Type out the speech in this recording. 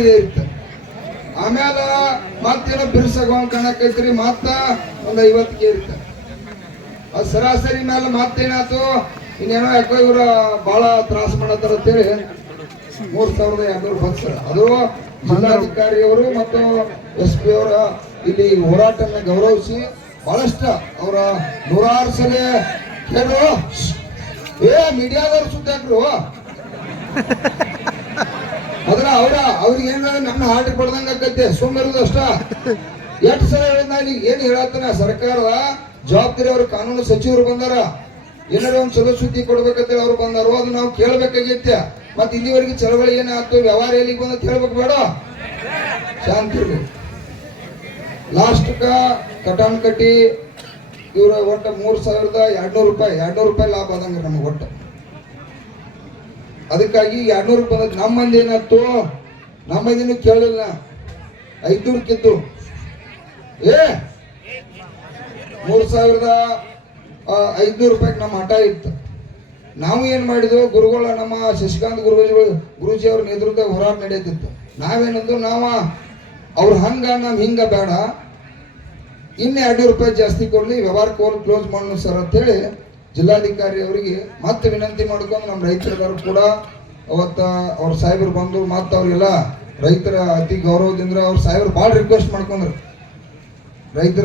ಇರುತ್ತೆ. ಆಮೇಲೆ ಮತ್ತೇನೋ ಬಿರ್ಸಗೋ ಕಾಣಕೈತ್ರಿ, ಮತ್ತ ಒಂದ್ 50 ಇರುತ್ತೆ. ಅದು ಸರಾಸರಿ ಮೇಲೆ ಮತ್ತೇನಾಯ್ತು, ಇನ್ನೇನೋ ಯಾಕೋ ಇವ್ರ ಬಹಳ ತ್ರಾಸ ಮಾಡತ್ತಾರ ಅಂತೇಳಿ 3200 ಬಸ್. ಅದು ಜಿಲ್ಲಾಧಿಕಾರಿಯವರು ಮತ್ತು SP ಅವರ ಇಲ್ಲಿ ಹೋರಾಟನ ಗೌರವಿಸಿ ಬಹಳಷ್ಟ ಅವರ 106 ಸಲ ಹೇಳು ಮೀಡಿಯಾದವ್ರು ಸುತ್ತಾಕ್ರು ಅದ್ರ ಅವ್ರಿಗೆ ಏನ ನನ್ನ ಹಾರ್ಟ್ ಪಡ್ದಂಗ ಆಕೈತೆ. ಸುಮ್ಮನಿರೋದು ಅಷ್ಟ. 8 ಸಲ ಹೇಳಿದ ಏನ್ ಹೇಳತ್ತಾನ, ಸರ್ಕಾರದ ಜವಾಬ್ದಾರಿ ಅವ್ರ ಕಾನೂನು ಸಚಿವರು ಬಂದಾರ, ಏನಾರ ಒಂದ್ ಚಲೋ ಸುದ್ದಿ ಕೊಡ್ಬೇಕಂತೇಳಿ ಅವ್ರು ಬಂದಾರು. ಅದು ನಾವು ಕೇಳ್ಬೇಕಾಗೈತೆ. ಮತ್ ಇಲ್ಲಿವರೆಗೆ ಚಳವಳಿ ಏನಾಗ್ತದೆ, ವ್ಯವಹಾರ ಎಲ್ಲಿಗೆ ಬಂದ ಹೇಳ್ಬೇಕು ಬೇಡ, ಶಾಂತಿ ಇರ್ಲಿ. ಲಾಸ್ಟ್ ಕಟಾನ್ ಕಟ್ಟಿ ಇವ್ರ ಒಟ್ಟ 3200 ರೂಪಾಯಿ ಲಾಭ ಆದಂಗ ನಮ್ಗೆ ಒಟ್ಟ. ಅದಕ್ಕಾಗಿ 200 ರೂಪಾಯಿ ನಮ್ಮ ಮಂದಿ ಏನಾಯ್ತು, ನಮ್ಮ ಮಂದಿನೂ ಕೇಳಲಿಲ್ಲ. 500 ಕಿದ್ದು 3500 ರೂಪಾಯಿಗೆ ನಮ್ಮ ಹಠ ಇತ್ತು. ನಾವು ಏನ್ ಮಾಡಿದ್ವು, ಗುರುಗಳ ನಮ್ಮ ಶಶಿಕಾಂತ್ ಗುರೂಜಿ ಅವ್ರ ನೇತೃತ್ವ ಹೋರಾಟ ನಡೆಯುತ್ತಿತ್ತು. ನಾವೇನಂದ್ರು, ಅವ್ರ ಹಂಗ ನಮ್ ಹಿಂಗ ಬೇಡ, ಇನ್ನು 200 ರೂಪಾಯಿ ಜಾಸ್ತಿ ಕೊಡ್ಲಿ, ವ್ಯವಹಾರ ಕ್ಲೋಸ್ ಮಾಡೋಣ ಸರ್ ಅಂತೇಳಿ ಜಿಲ್ಲಾಧಿಕಾರಿ ಅವರಿಗೆ ಮತ್ತೆ ವಿನಂತಿ ಮಾಡ್ಕೊಂಡು ನಮ್ಮ ರೈತರೆಲ್ಲರೂ ಕೂಡ ಅವತ್ತ ಅವ್ರ ಸಾಹೇಬರು ಬಂದು ಮತ್ತೆ ಅವ್ರಿಗೆಲ್ಲ ರೈತರ ಅತಿ ಗೌರವದಿಂದ ಅವ್ರ ಸಾಹೇಬರು ಭಾಳ ರಿಕ್ವೆಸ್ಟ್ ಮಾಡ್ಕೊಂಡ್ರು. ರೈತರ